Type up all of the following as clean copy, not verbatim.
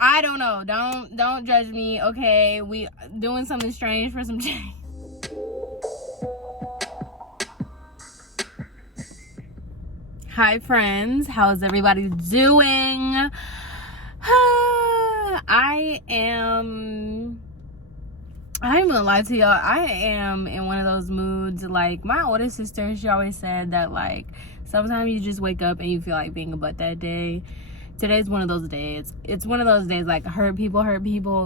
I don't know. Don't judge me, okay? We doing something strange for some change. Hi friends, how's everybody doing? I'm gonna lie to y'all, I am in one of those moods. Like my older sister, she always said that like sometimes you just wake up and you feel like being a butt that day. Today's one of those days. It's one of those days like hurt people.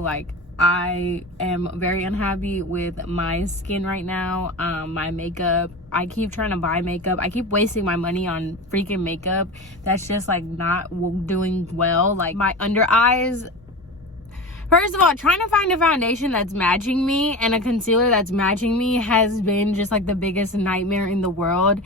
Like I am very unhappy with my skin right now. My makeup, I keep trying to buy makeup. I keep wasting my money on freaking makeup that's just like not doing well. Like my under eyes, first of all, trying to find a foundation that's matching me and a concealer that's matching me has been just like the biggest nightmare in the world.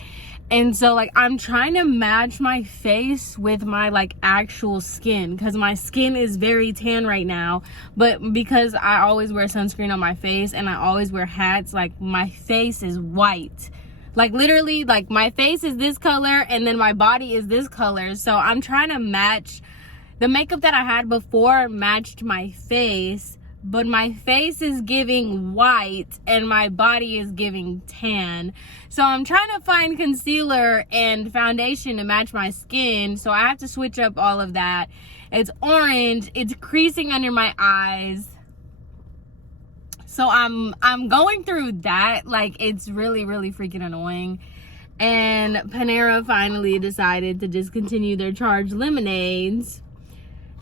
And so like I'm trying to match my face with my like actual skin, because my skin is very tan right now, but because I always wear sunscreen on my face and I always wear hats, like my face is white. Like literally, like my face is this color and then my body is this color. So I'm trying to match the makeup that I had before matched my face, but my face is giving white and my body is giving tan. So I'm trying to find concealer and foundation to match my skin. So I have to switch up all of that. It's orange, it's creasing under my eyes. So I'm going through that. Like it's really freaking annoying. And Panera finally decided to discontinue their charged lemonades.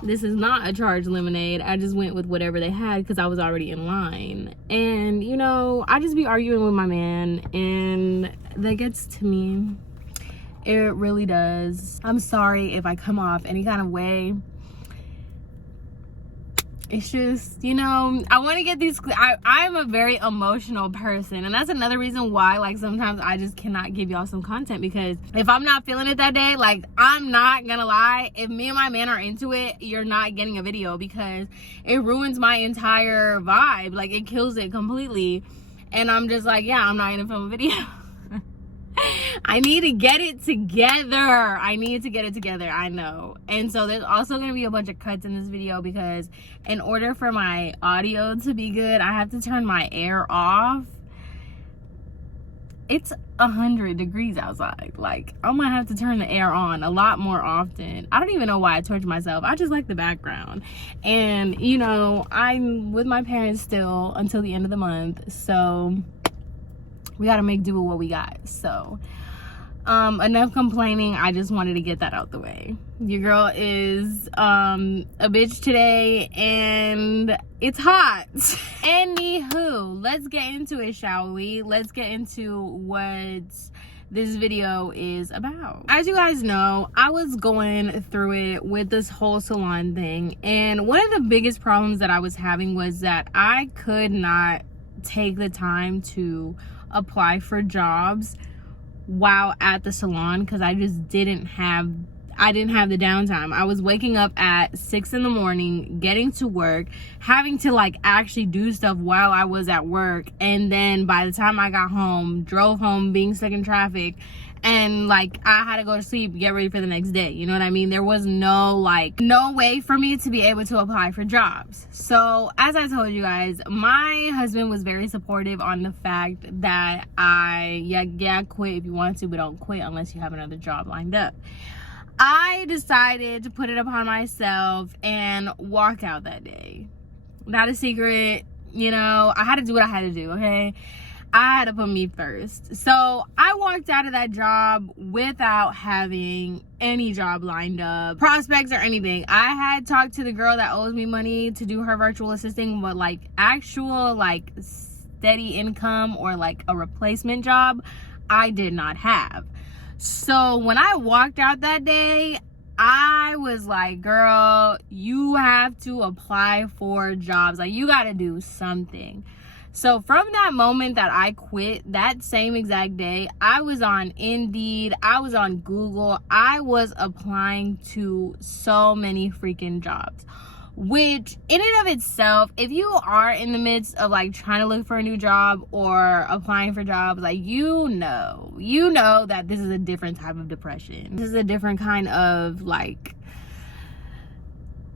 This is not a charged lemonade. I just went with whatever they had because I was already in line. And, you know, I just be arguing with my man and that gets to me. It really does. I'm sorry if I come off any kind of way. It's just, you know, I want to get these, I'm a very emotional person, and that's another reason why like sometimes I just cannot give y'all some content, because if I'm not feeling it that day, like I'm not gonna lie, if me and my man are into it, you're not getting a video because it ruins my entire vibe. Like it kills it completely, and I'm just like, yeah, I'm not gonna film a video. I need to get it together. I know. And so there's also going to be a bunch of cuts in this video because in order for my audio to be good, I have to turn my air off. It's 100 degrees outside. Like I'm gonna have to turn the air on a lot more often. I don't even know why I torture myself. I just like the background. And you know, I'm with my parents still until the end of the month, so we gotta make do with what we got. So enough complaining. I just wanted to get that out the way. Your girl is a bitch today and it's hot. Anywho, let's get into it, shall we? Let's get into what this video is about. As you guys know, I was going through it with this whole salon thing, and one of the biggest problems that I was having was that I could not take the time to apply for jobs while at the salon because I just didn't have the downtime. I was waking up at 6 in the morning, getting to work, having to like actually do stuff while I was at work, and then by the time I got home, drove home being stuck in traffic, and like I had to go to sleep, get ready for the next day. You know what I mean? There was no way for me to be able to apply for jobs. So as I told you guys, my husband was very supportive on the fact that yeah, quit if you want to, but don't quit unless you have another job lined up. I decided to put it upon myself and walk out that day. Not a secret, you know, I had to do what I had to do, okay? I had to put me first. So I walked out of that job without having any job lined up, prospects or anything. I had talked to the girl that owes me money to do her virtual assisting, but like actual like steady income or like a replacement job, I did not have. So when I walked out that day, I was like, girl, you have to apply for jobs. Like you got to do something. So from that moment that I quit, that same exact day, I was on Indeed, I was on Google, I was applying to so many freaking jobs. Which in and of itself, if you are in the midst of like trying to look for a new job or applying for jobs, like you know that this is a different type of depression. This is a different kind of like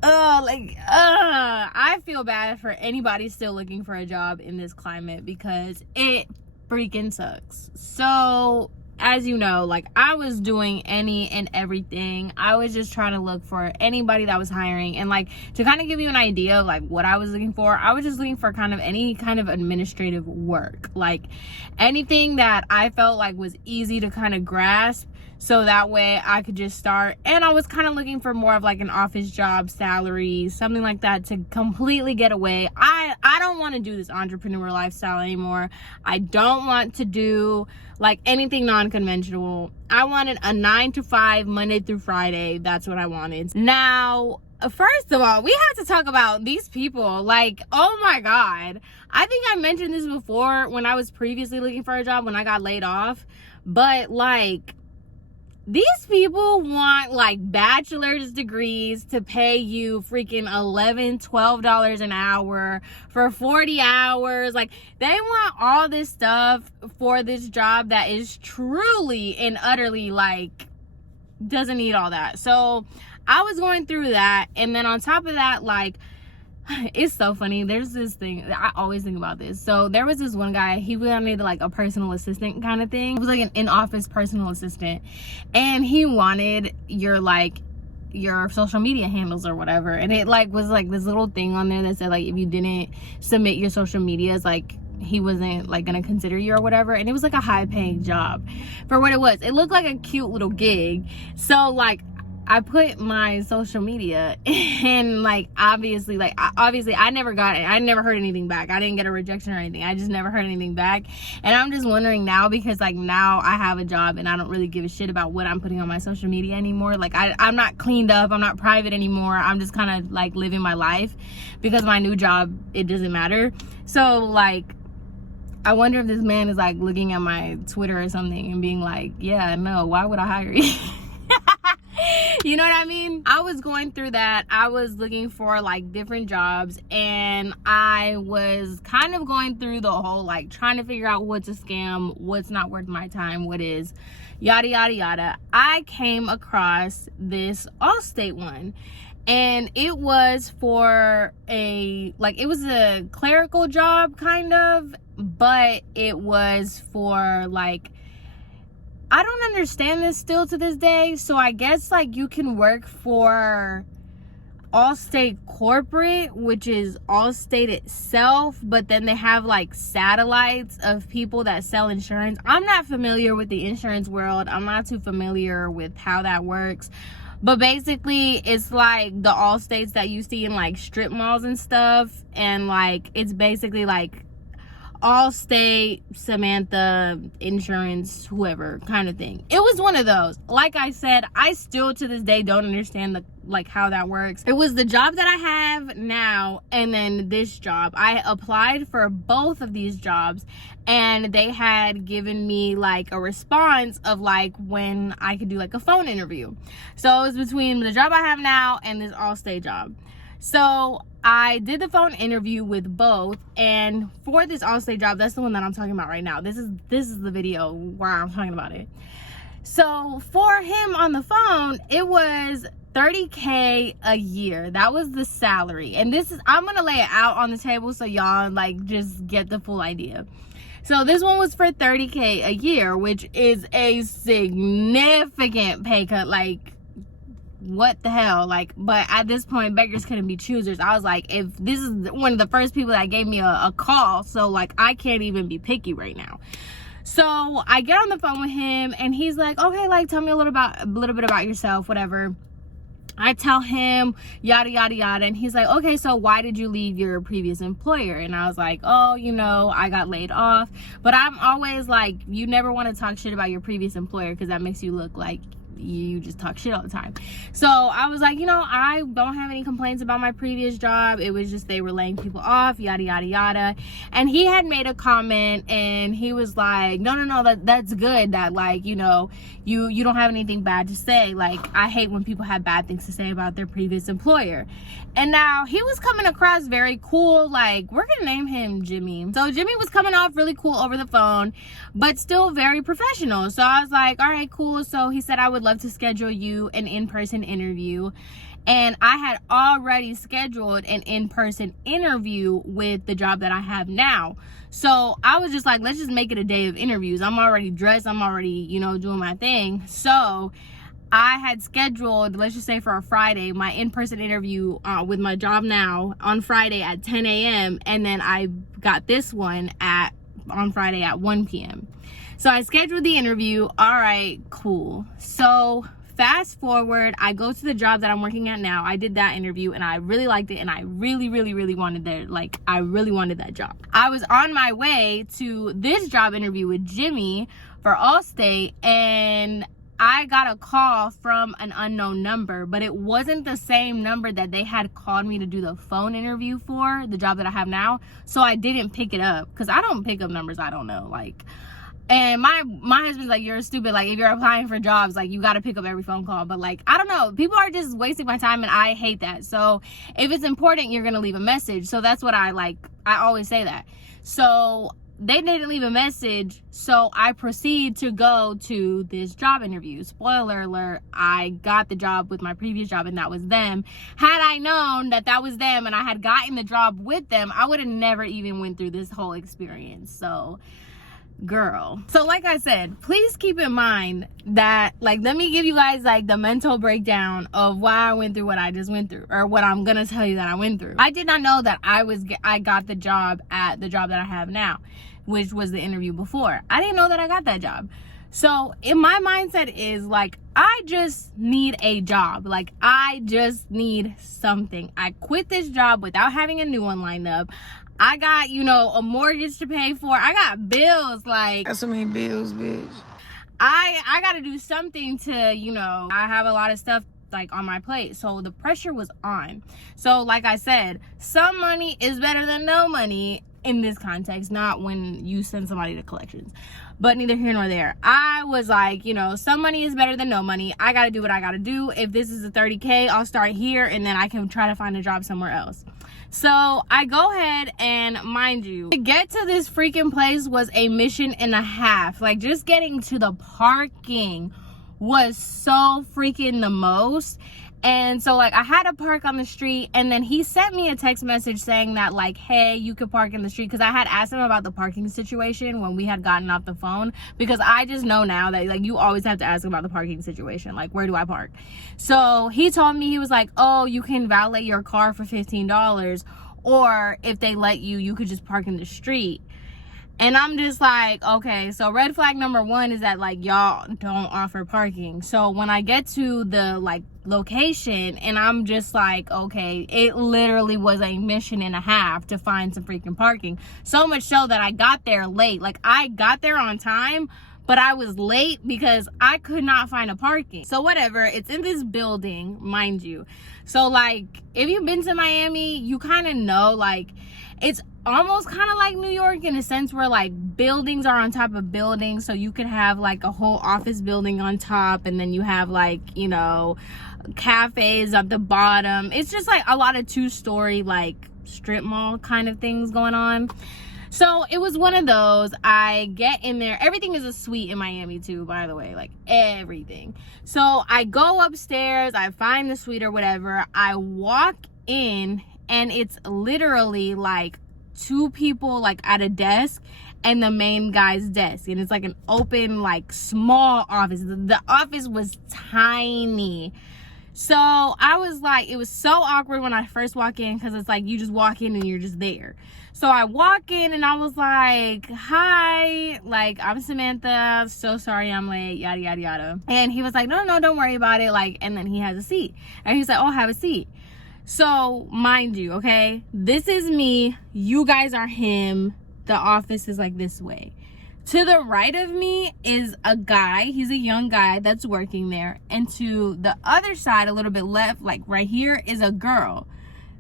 I feel bad for anybody still looking for a job in this climate because it freaking sucks. So as you know, like, I was doing any and everything. I was just trying to look for anybody that was hiring. And like, to kind of give you an idea of like what I was looking for, I was just looking for kind of any kind of administrative work, like anything that I felt like was easy to kind of grasp, so that way I could just start. And I was kind of looking for more of like an office job, salary, something like that, to completely get away. I don't want to do this entrepreneur lifestyle anymore. I don't want to do like anything non-conventional. I wanted a 9-to-5 Monday through Friday. That's what I wanted. Now, first of all, we have to talk about these people. Like, oh my God. I think I mentioned this before when I was previously looking for a job when I got laid off. But like, these people want like bachelor's degrees to pay you freaking $11-12 an hour for 40 hours. Like, they want all this stuff for this job that is truly and utterly like doesn't need all that. So I was going through that, and then on top of that, like, it's so funny. There's this thing, I always think about this. So there was this one guy, he wanted like a personal assistant kind of thing. It was like an in-office personal assistant, and he wanted your social media handles or whatever. And it like was like this little thing on there that said like, if you didn't submit your social medias, like, he wasn't like gonna consider you or whatever. And it was like a high-paying job for what it was. It looked like a cute little gig. So like, I put my social media, and like, obviously I never got it. I never heard anything back. I didn't get a rejection or anything. I just never heard anything back. And I'm just wondering now, because like now I have a job and I don't really give a shit about what I'm putting on my social media anymore. Like, I'm not cleaned up. I'm not private anymore. I'm just kind of like living my life because my new job, it doesn't matter. So like, I wonder if this man is like looking at my Twitter or something and being like, yeah, no, why would I hire you? You know what I mean? I was going through that. I was looking for like different jobs, and I was kind of going through the whole like trying to figure out what's a scam, what's not worth my time, what is, yada yada yada. I came across this Allstate one, and it was for it was a clerical job kind of, but it was for like, I don't understand this still to this day. So I guess like you can work for Allstate corporate, which is Allstate itself, but then they have like satellites of people that sell insurance. I'm not familiar with the insurance world. I'm not too familiar with how that works. But basically, it's like the Allstates that you see in like strip malls and stuff. And like, it's basically like Allstate, Samantha, insurance, whoever kind of thing. It was one of those. Like I said, I still to this day don't understand how that works. It was the job that I have now, and then this job. I applied for both of these jobs, and they had given me like a response of like when I could do like a phone interview. So it was between the job I have now and this Allstate job. So I did the phone interview with both, and for this Allstate job, that's the one that I'm talking about right now. This is the video where I'm talking about it. So for him on the phone, it was $30K a year. That was the salary. And I'm gonna lay it out on the table so y'all like just get the full idea. So this one was for $30K a year, which is a significant pay cut. Like, what the hell? Like, but at this point, beggars couldn't be choosers. I was like, if this is one of the first people that gave me a call, so like, I can't even be picky right now. So I get on the phone with him, and he's like, okay, like, tell me a little bit about yourself, whatever. I tell him yada yada yada, and he's like, okay, so why did you leave your previous employer? And I was like, oh, I got laid off. But I'm always like, you never want to talk shit about your previous employer, because that makes you look like you just talk shit all the time. So I was like, I don't have any complaints about my previous job. It was just they were laying people off, yada yada yada. And he had made a comment, and he was like, no, that's good that like, you don't have anything bad to say. Like, I hate when people have bad things to say about their previous employer. And now he was coming across very cool. Like, we're gonna name him Jimmy. So Jimmy was coming off really cool over the phone, but still very professional. So I was like, all right, cool. So he said, I would love to schedule you an in-person interview. And I had already scheduled an in-person interview with the job that I have now. So I was just like, let's just make it a day of interviews. I'm already dressed. I'm already, you know, doing my thing. So I had scheduled, let's just say for a Friday, my in-person interview with my job now on Friday at 10 a.m. And then I got this one on Friday at 1 p.m. So I scheduled the interview. All right, cool. So fast forward, I go to the job that I'm working at now. I did that interview and I really liked it, and I really wanted that. I really wanted that job. I was on my way to this job interview with Jimmy for Allstate, and I got a call from an unknown number, but it wasn't the same number that they had called me to do the phone interview for the job that I have now. So I didn't pick it up because I don't pick up numbers I don't know. And my husband's like, you're stupid. Like, if you're applying for jobs, like, you got to pick up every phone call. But, like, I don't know. People are just wasting my time, and I hate that. So if it's important, you're going to leave a message. So that's what I always say that. So they didn't leave a message. So I proceed to go to this job interview. Spoiler alert, I got the job with my previous job, and that was them. Had I known that that was them and I had gotten the job with them, I would have never even went through this whole experience. So girl. So like I said, please keep in mind that, like, let me give you guys like the mental breakdown of why I went through what I just went through, or what I'm gonna tell you that I went through. I did not know that I got the job at the job that I have now, which was the interview before. I didn't know that I got that job. So in my mindset is like, I just need a job. Like, I just need something. I quit this job without having a new one lined up. I got, you know, a mortgage to pay for. I got bills, like, got so many bills, bitch. I got to do something to, you know, I have a lot of stuff like on my plate. So the pressure was on. So like I said, some money is better than no money in this context, not when you send somebody to collections. But neither here nor there. I was like, you know, some money is better than no money. I got to do what I got to do. If this is a 30K, I'll start here and then I can try to find a job somewhere else. So I go ahead, and mind you, to get to this freaking place was a mission and a half. Like, just getting to the parking was so freaking the most. And so, like, I had to park on the street, and then he sent me a text message saying that, like, hey, you could park in the street, because I had asked him about the parking situation when we had gotten off the phone, because I just know now that, like, you always have to ask about the parking situation, like, where do I park? So he told me, he was like, oh, you can valet your car for $15, or if they let you, you could just park in the street. And I'm just like, okay, so red flag number one is that, like, y'all don't offer parking. So when I get to the, like, location, and I'm just like, okay, it literally was a mission and a half to find some freaking parking. So much so that I got there late. Like, I got there on time, but I was late because I could not find a parking. So whatever, it's in this building, mind you. So, like, if you've been to Miami, you kind of know, like, it's almost kind of like New York in a sense where, like, buildings are on top of buildings. So you could have, like, a whole office building on top, and then you have, like, you know, cafes at the bottom. It's just like a lot of two-story, like, strip mall kind of things going on. So it was one of those. I get in there. Everything is a suite in Miami too, by the way, like, everything. So I go upstairs, I find the suite or whatever. I walk in, and it's literally like two people, like, at a desk and the main guy's desk, and it's like an open, like, small office. The office was tiny. So I was like, it was so awkward when I first walk in, because it's like you just walk in and you're just there. So I walk in, and I was like, hi, like, I'm Samantha, so sorry I'm late, yada yada yada. And he was like, no, don't worry about it, like, and then he has a seat, and he's like, oh, have a seat. So mind you, okay, this is me, you guys are him, the office is like this way. To the right of me is a guy, he's a young guy that's working there, and to the other side, a little bit left, like right here, is a girl.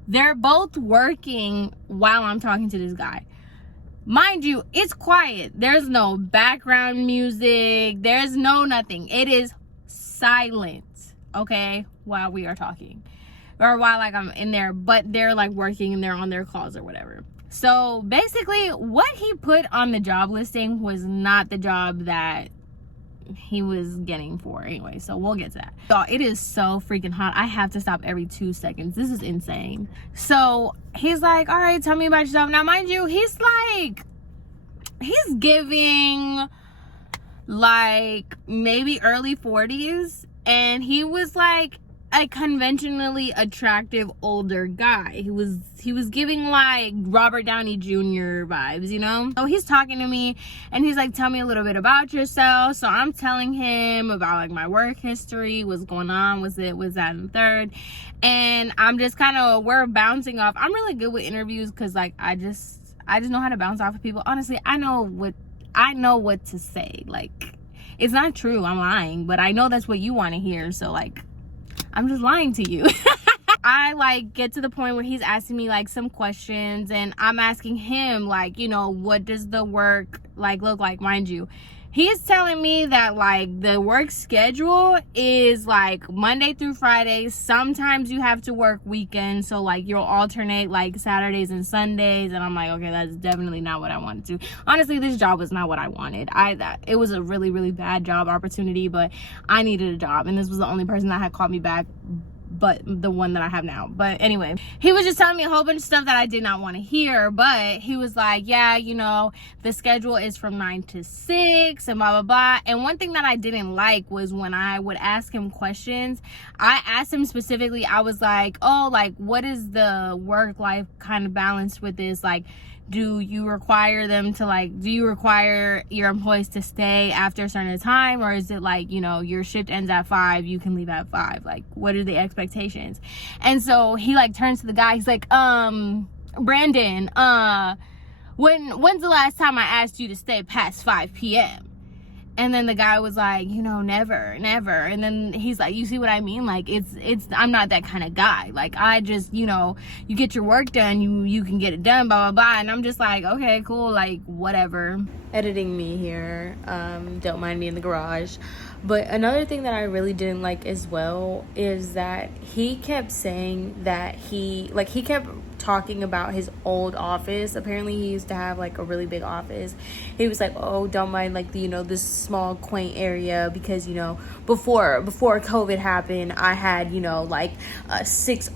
They're both working while I'm talking to this guy. Mind you, it's quiet. There's no background music. There's no nothing. It is silent, okay, while we are talking. Or while, like, I'm in there, but they're, like, working and they're on their calls or whatever. So basically, what he put on the job listing was not the job that he was getting for anyway, so we'll get to that. So it is so freaking hot. I have to stop every 2 seconds. This is insane. So he's like, all right, tell me about yourself. Now mind you, he's giving like maybe early 40s, and he was like a conventionally attractive older guy. He was giving like Robert Downey Jr. vibes, you know? So he's talking to me and he's like, tell me a little bit about yourself. So I'm telling him about like my work history, what's going on, was that and the third. And I'm just we're bouncing off. I'm really good with interviews because like I just know how to bounce off of people. Honestly, I know what to say. Like, it's not true, I'm lying, but I know that's what you want to hear. So like, I'm just lying to you. I like get to the point where he's asking me like some questions, and I'm asking him like, you know, what does the work like look like? Mind you, he's telling me that like the work schedule is like Monday through Friday. Sometimes you have to work weekends, so like you'll alternate like Saturdays and Sundays. And I'm like, okay, that's definitely not what I wanted to. Honestly, this job was not what I wanted. It was a really, really bad job opportunity, but I needed a job, and this was the only person that had called me back, but the one that I have now. But anyway, he was just telling me a whole bunch of stuff that I did not want to hear. But he was like, yeah, you know, the schedule is from 9 to 6 and blah blah blah. And one thing that I didn't like was when I would ask him questions, I asked him specifically, I was like, oh, like what is the work-life kind of balance with this? Like, do you require your employees to stay after a certain time, or is it like, you know, your shift ends at 5, you can leave at 5? Like, what are the expectations? And so he like turns to the guy, he's like, Brandon, when's the last time I asked you to stay past 5 p.m.? And then the guy was like, you know, never. And then he's like, you see what I mean? Like, I'm not that kind of guy. Like, I just, you know, you get your work done, you can get it done, blah, blah, blah. And I'm just like, okay, cool, like, whatever. Editing me here. Don't mind me in the garage. But another thing that I really didn't like as well is that he kept saying that he kept talking about his old office. Apparently he used to have like a really big office. He was like, oh, don't mind like the, you know, this small quaint area, because, you know, before COVID happened, I had, you know, like a 6-room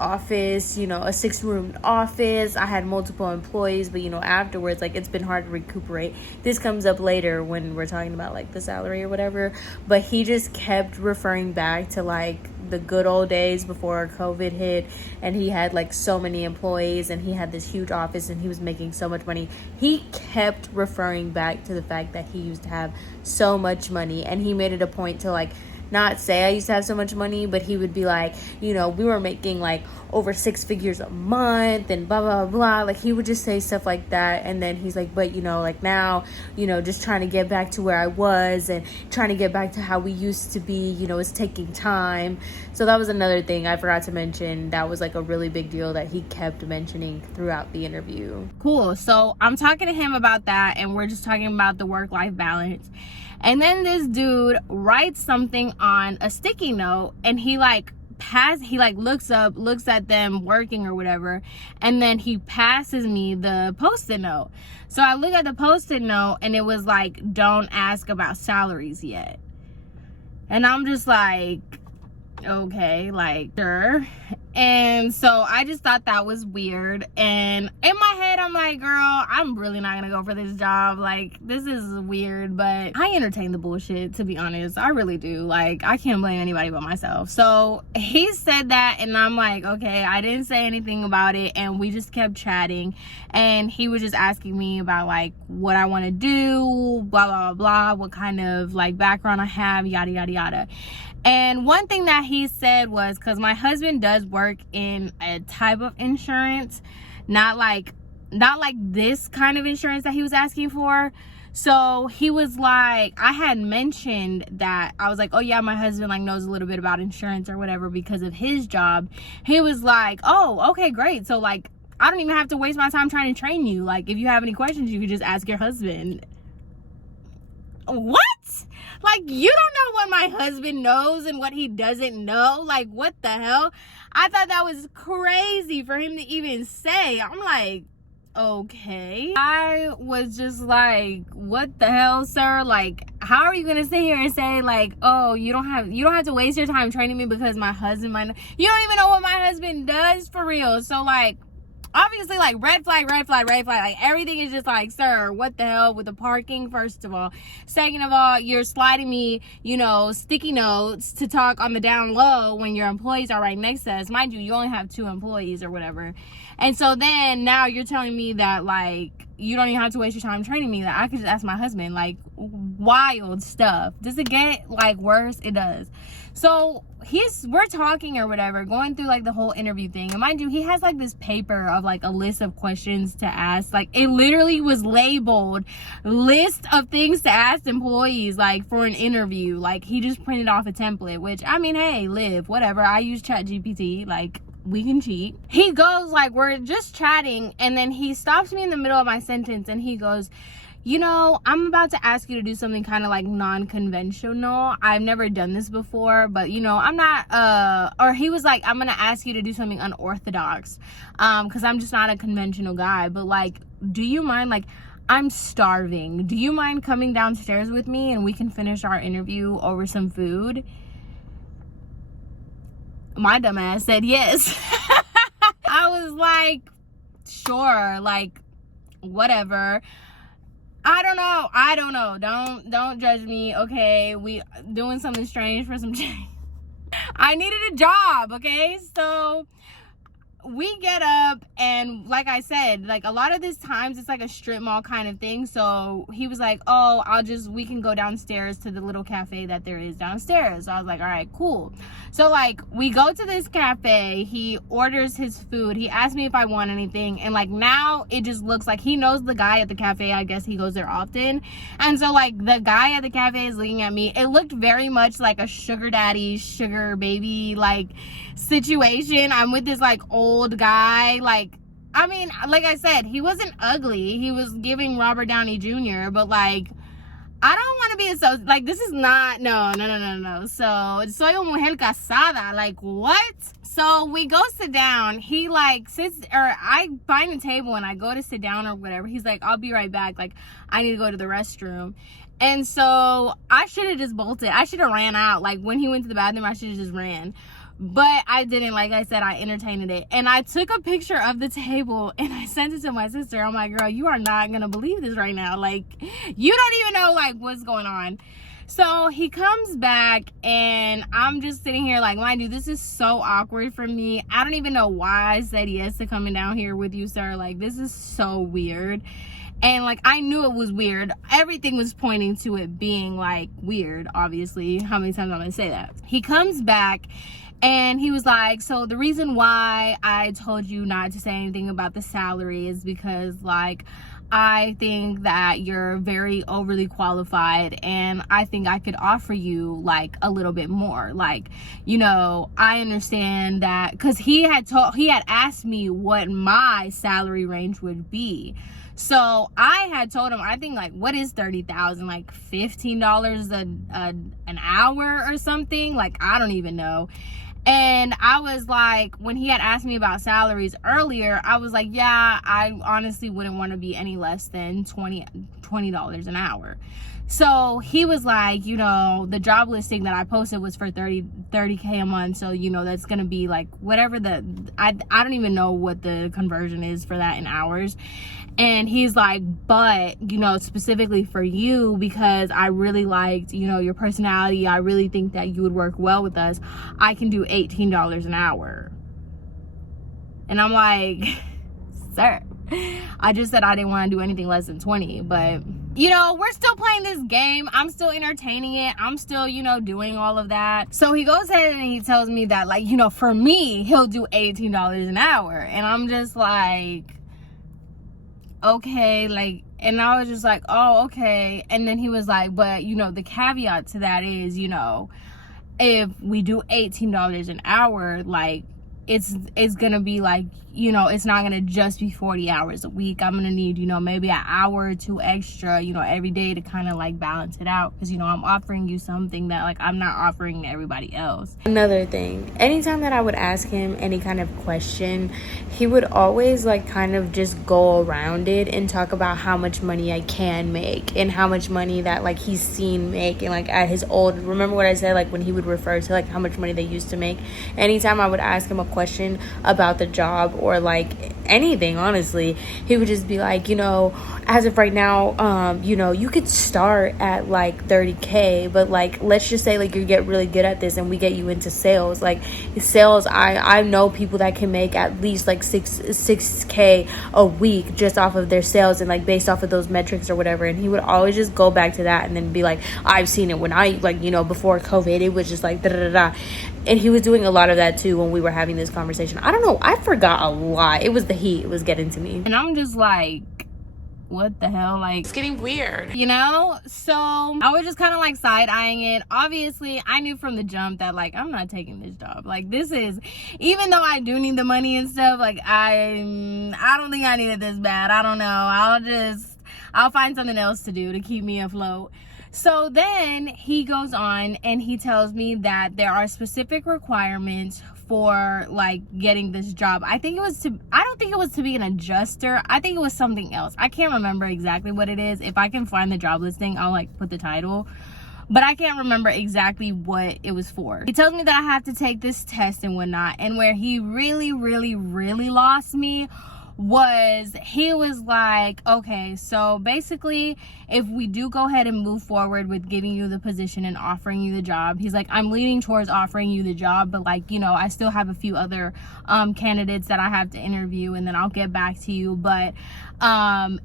office. I had multiple employees, but, you know, afterwards, like, it's been hard to recuperate. This comes up later when we're talking about like the salary or whatever, but he just kept referring back to like the good old days before COVID hit, and he had like so many employees, and he had this huge office, and he was making so much money. He kept referring back to the fact that he used to have so much money, and he made it a point to like not say I used to have so much money, but he would be like, you know, we were making like over 6 figures a month and blah blah blah. Like, he would just say stuff like that. And then he's like, but, you know, like now, you know, just trying to get back to where I was and trying to get back to how we used to be, you know, it's taking time. So that was another thing I forgot to mention. That was like a really big deal that he kept mentioning throughout the interview. Cool. So I'm talking to him about that, and we're just talking about the work-life balance. And then this dude writes something on a sticky note, and he looks at them working or whatever, and then he passes me the post-it note. So I look at the post-it note, and it was like, don't ask about salaries yet. And I'm just like, okay, like, sure. And so I just thought that was weird, and in my head I'm like, girl, I'm really not gonna go for this job. Like, this is weird, but I entertain the bullshit, to be honest. I really do. Like, I can't blame anybody but myself. So he said that, and I'm like, okay. I didn't say anything about it, and we just kept chatting, and he was just asking me about like what I want to do, blah blah blah, what kind of like background I have, yada yada yada. And one thing that he said was, because my husband does work in a type of insurance, not like this kind of insurance that he was asking for. So he was like, I had mentioned that, I was like, oh yeah, my husband like knows a little bit about insurance or whatever because of his job. He was like, oh, okay, great. So like, I don't even have to waste my time trying to train you. Like, if you have any questions, you could just ask your husband. What? Like, you don't know what my husband knows and what he doesn't know? Like, what the hell? I thought that was crazy for him to even say. I'm like, okay. I was just like, what the hell, sir? Like, how are you gonna sit here and say like, oh, you don't have to waste your time training me because my husband might not. You don't even know what my husband does for real. So like, obviously, like, red flag, red flag, red flag. Like, everything is just like, sir, what the hell with the parking, first of all. Second of all, you're sliding me, you know, sticky notes to talk on the down low when your employees are right next to us. Mind you, you only have 2 employees or whatever. And so then now you're telling me that, like, you don't even have to waste your time training me, that I could just ask my husband. Like, wild stuff. Does it get, like, worse? It does. So we're talking or whatever, going through like the whole interview thing, and mind you, he has like this paper of like a list of questions to ask. Like, it literally was labeled list of things to ask employees, like, for an interview. Like, he just printed off a template, which, I mean, hey, live, whatever. I use ChatGPT, like, we can cheat. He goes, like, we're just chatting, and then he stops me in the middle of my sentence, and he goes, you know, I'm about to ask you to do something kind of like non-conventional. I've never done this before, but, you know, I'm not, or he was like, I'm going to ask you to do something unorthodox, because I'm just not a conventional guy. But, like, do you mind, like, I'm starving. Do you mind coming downstairs with me and we can finish our interview over some food? My dumb ass said yes. I was like, sure, like, whatever. I don't know. Don't judge me, okay? We doing something strange for some change. I needed a job, okay? So we get up, and like I said, like, a lot of these times it's like a strip mall kind of thing. So he was like, oh, we can go downstairs to the little cafe that there is downstairs. So I was like, all right, cool. So, like, we go to this cafe, he orders his food, he asked me if I want anything, and like, now it just looks like he knows the guy at the cafe. I guess he goes there often. And so, like, the guy at the cafe is looking at me. It looked very much like a sugar daddy, sugar baby, like, situation. I'm with this like old guy. Like, I mean, like I said, he wasn't ugly. He was giving Robert Downey Jr., but like, I don't want to be like, this is not, no. So, soy una mujer casada. Like, what? So we go sit down. He like sits, or I find a table and I go to sit down or whatever. He's like, I'll be right back. Like, I need to go to the restroom. And so I should have just bolted. I should have ran out. Like, when he went to the bathroom, I should have just ran. But I didn't. Like I said, I entertained it. And I took a picture of the table and I sent it to my sister. I'm like, girl, you are not going to believe this right now. Like, you don't even know, like, what's going on. So he comes back and I'm just sitting here like, mind you, this is so awkward for me. I don't even know why I said yes to coming down here with you, sir. Like, this is so weird. And like, I knew it was weird. Everything was pointing to it being like weird, obviously. How many times am I going to say that? He comes back and he was like, so the reason why I told you not to say anything about the salary is because, like, I think that you're very overly qualified and I think I could offer you like a little bit more. Like, you know, I understand that, because he had asked me what my salary range would be. So I had told him, I think, like, what is 30,000, like $15 an hour or something? Like, I don't even know. And I was like, when he had asked me about salaries earlier, I was like, yeah, I honestly wouldn't want to be any less than $20 an hour. So he was like, you know, the job listing that I posted was for 30K a month. So, you know, that's going to be like whatever I don't even know what the conversion is for that in hours. And he's like, but, you know, specifically for you, because I really liked, you know, your personality, I really think that you would work well with us, I can do $18 an hour. And I'm like, sir, I just said I didn't want to do anything less than 20. But, you know, we're still playing this game. I'm still entertaining it. I'm still, you know, doing all of that. So he goes ahead and he tells me that, like, you know, for me, he'll do $18 an hour. And I'm just like, okay, like, and I was just like, oh, okay. And then he was like, but, you know, the caveat to that is, you know, if we do $18 an hour, like, it's gonna be like, you know, it's not gonna just be 40 hours a week. I'm gonna need, you know, maybe an hour or two extra, you know, every day to kind of like balance it out, because, you know, I'm offering you something that like I'm not offering to everybody else. Another thing, anytime that I would ask him any kind of question, he would always like kind of just go around it and talk about how much money I can make and how much money that like he's seen make, and like at his old, remember what I said, like when he would refer to like how much money they used to make. Anytime I would ask him a question about the job or like anything, honestly, he would just be like, you know, as of right now, you know, you could start at like 30K, but like let's just say like you get really good at this and we get you into sales. Like sales, I know people that can make at least like 6K a week just off of their sales and like based off of those metrics or whatever. And he would always just go back to that and then be like, I've seen it when I, like, you know, before COVID, it was just like da da da. And he was doing a lot of that too when we were having this conversation. I don't know, I forgot a lot. It was the heat, it was getting to me. And I'm just like, what the hell, like, it's getting weird, you know? So I was just kind of like side-eyeing it. Obviously I knew from the jump that like I'm not taking this job. Like this is, even though I do need the money and stuff, like I don't think I need it this bad. I don't know, I'll find something else to do to keep me afloat. So then he goes on and he tells me that there are specific requirements for like getting this job. I don't think it was to be an adjuster. I think it was something else. I can't remember exactly what it is. If I can find the job listing, I'll like put the title, but I can't remember exactly what it was for. He tells me that I have to take this test and whatnot. And where he really, really, really lost me was, he was like, okay, so basically if we do go ahead and move forward with giving you the position and offering you the job, he's like, I'm leaning towards offering you the job, but like, you know, I still have a few other candidates that I have to interview, and then I'll get back to you. But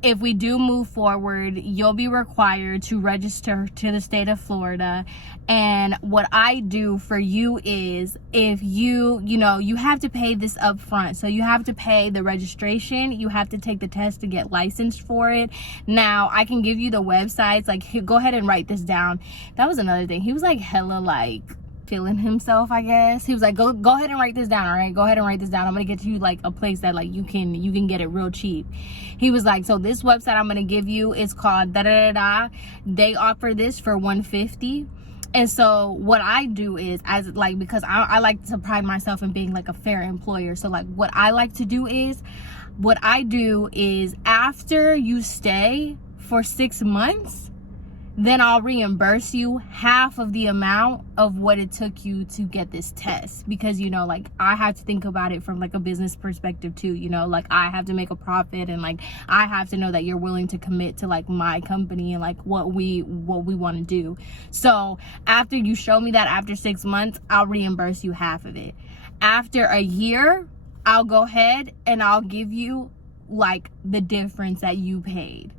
if we do move forward, you'll be required to register to the state of Florida. And what I do for you is, if you know, you have to pay this up front. So you have to pay the registration, you have to take the test to get licensed for it. Now I can give you the websites, like go ahead and write this down. That was another thing. He was like hella like feeling himself, I guess. He was like, go ahead and write this down, all right? Go ahead and write this down. I'm gonna get you like a place that like you can get it real cheap. He was like, so this website I'm gonna give you is called da da da da. They offer this for $150. And so what I do is, as like, because I like to pride myself in being like a fair employer. So like what I like to do is, what I do is after you stay for 6 months, then I'll reimburse you half of the amount of what it took you to get this test. Because, you know, like I have to think about it from like a business perspective too, you know, like I have to make a profit, and like I have to know that you're willing to commit to like my company and like what we want to do. So after you show me that, after 6 months, I'll reimburse you half of it. After a year, I'll go ahead and I'll give you like the difference that you paid.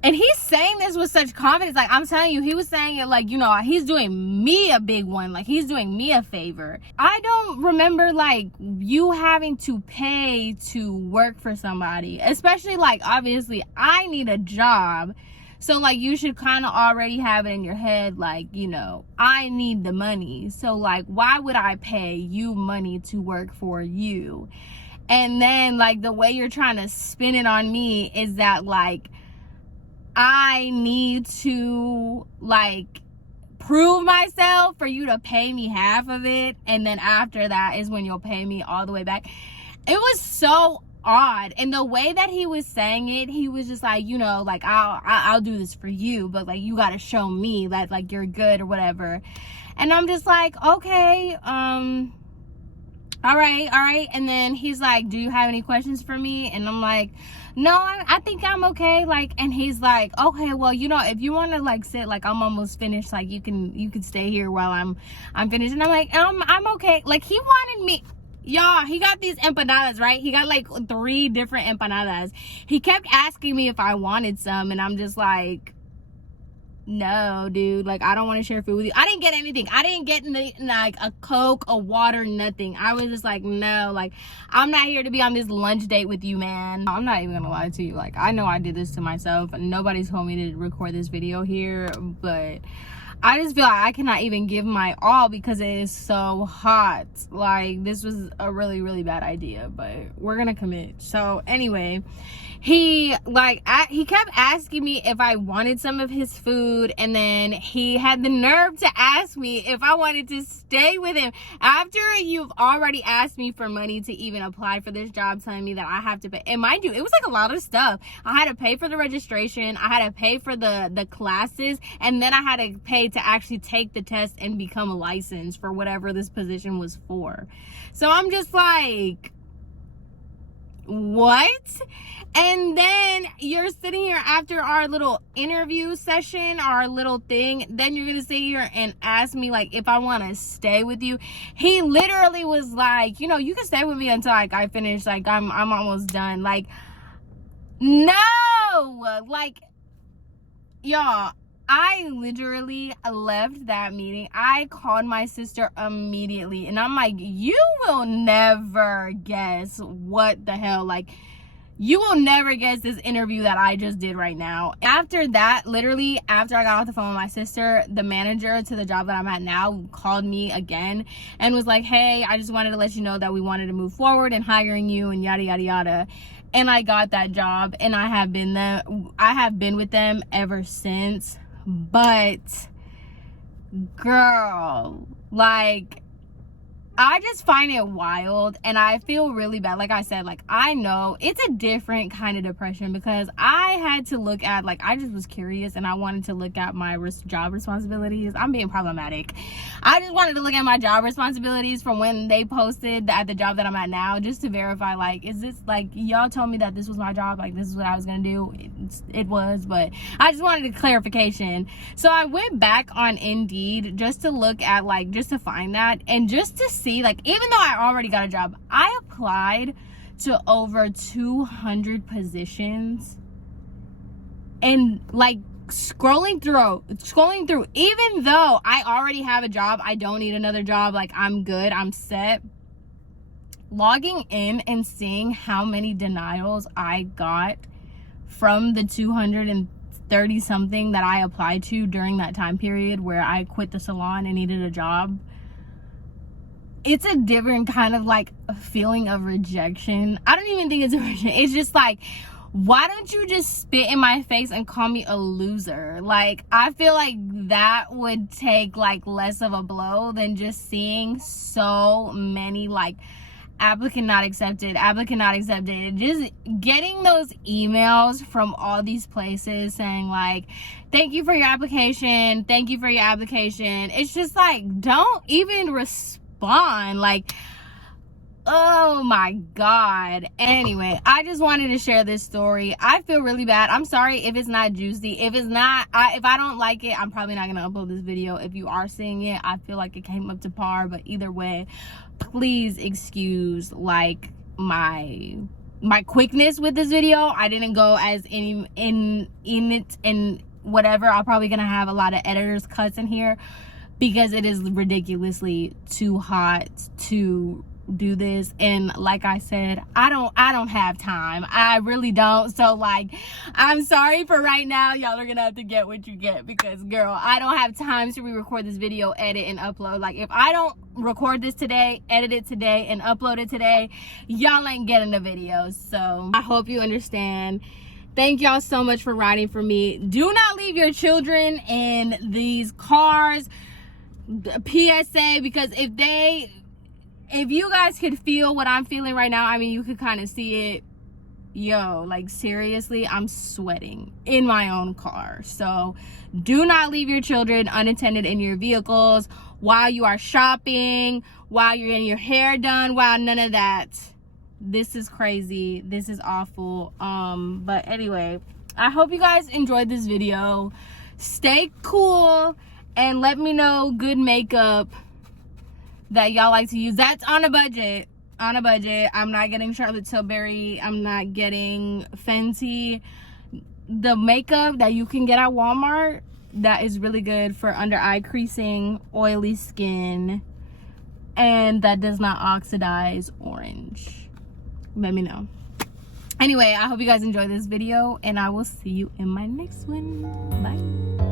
And he's saying this with such confidence. Like, I'm telling you, he was saying it like, you know, he's doing me a big one. Like, he's doing me a favor. I don't remember, like, you having to pay to work for somebody. Especially, like, obviously, I need a job. So, like, you should kind of already have it in your head, like, you know, I need the money. So, like, why would I pay you money to work for you? And then, like, the way you're trying to spin it on me is that, like, I need to like prove myself for you to pay me half of it, and then after that is when you'll pay me all the way back. It was so odd. And the way that he was saying it, he was just like, you know, like I'll do this for you, but like you got to show me that like you're good or whatever. And I'm just like, okay, all right. And then he's like, do you have any questions for me? And I'm like, no, I think I'm okay. Like, and he's like, okay, well, you know, if you want to like sit, like I'm almost finished, like you can stay here while I'm finished. And I'm like, I'm okay. Like, he wanted me, y'all, he got these empanadas, right? He got like 3 different empanadas. He kept asking me if I wanted some, and I'm just like, no, dude, like I don't want to share food with you. I didn't get anything. I didn't get like a Coke, a water, nothing. I was just like, no, like I'm not here to be on this lunch date with you, man. I'm not even gonna lie to you, like I know I did this to myself, and nobody told me to record this video here, but I just feel like I cannot even give my all because it is so hot. Like, this was a really, really bad idea, but we're gonna commit. So anyway, he kept asking me if I wanted some of his food, and then he had the nerve to ask me if I wanted to stay with him after you've already asked me for money to even apply for this job, telling me that I have to pay. And mind you, it was like a lot of stuff. I had to pay for the registration, I had to pay for the classes, and then I had to pay to actually take the test and become licensed for whatever this position was for. So I'm just like, what? And then you're sitting here after our little interview session, our little thing, then you're gonna sit here and ask me like if I want to stay with you. He literally was like, you know, you can stay with me until like I finish, like I'm almost done. Like, no, like, y'all, I literally left that meeting. I called my sister immediately and I'm like, you will never guess what the hell, like, you will never guess this interview that I just did right now. After that, literally after I got off the phone with my sister, the manager to the job that I'm at now called me again and was like, hey, I just wanted to let you know that we wanted to move forward in hiring you and yada yada yada. And I got that job and I have been with them ever since. But girl, like, I just find it wild and I feel really bad. Like I said, like, I know it's a different kind of depression because I had to look at, like, I just was curious and I wanted to look at my job responsibilities. I'm being problematic. I just wanted to look at my job responsibilities from when they posted at the job that I'm at now, just to verify, like, is this, like, y'all told me that this was my job, like, this is what I was gonna do. It was, but I just wanted a clarification. So I went back on Indeed just to look at, like, just to find that and just to see, like, even though I already got a job, I applied to over 200 positions, and like scrolling through, even though I already have a job, I don't need another job, like, I'm good, I'm set, logging in and seeing how many denials I got from the 230 something that I applied to during that time period where I quit the salon and needed a job. It's a different kind of, like, a feeling of rejection. I don't even think it's a rejection. It's just like, why don't you just spit in my face and call me a loser? Like, I feel like that would take, like, less of a blow than just seeing so many, like, applicant not accepted. Just getting those emails from all these places saying, like, thank you for your application. It's just like, don't even respond. Like, oh my god. Anyway, I just wanted to share this story. I feel really bad. I'm sorry if it's not juicy. If it's not, if I don't like it, I'm probably not gonna upload this video. If you are seeing it, I feel like it came up to par, but either way, please excuse, like, my quickness with this video. I didn't go as in it and whatever. I'm probably gonna have a lot of editors cuts in here because it is ridiculously too hot to do this, and like I said, I don't have time. I really don't. So, like, I'm sorry for right now. Y'all are gonna have to get what you get because, girl, I don't have time to re-record this video, edit and upload. Like, if I don't record this today, edit it today and upload it today, y'all ain't getting the video. So I hope you understand. Thank y'all so much for riding for me. Do not leave your children in these cars. PSA, because if you guys could feel what I'm feeling right now, I mean, you could kind of see it. Yo, like, seriously, I'm sweating in my own car. So do not leave your children unattended in your vehicles while you are shopping, while you're getting your hair done, while none of that. This is crazy. This is awful. But anyway, I hope you guys enjoyed this video. Stay cool and let me know good makeup that y'all like to use. That's on a budget. I'm not getting Charlotte Tilbury. I'm not getting Fenty. The makeup that you can get at Walmart, that is really good for under eye creasing, oily skin, and that does not oxidize orange. Let me know. Anyway, I hope you guys enjoyed this video and I will see you in my next one. Bye.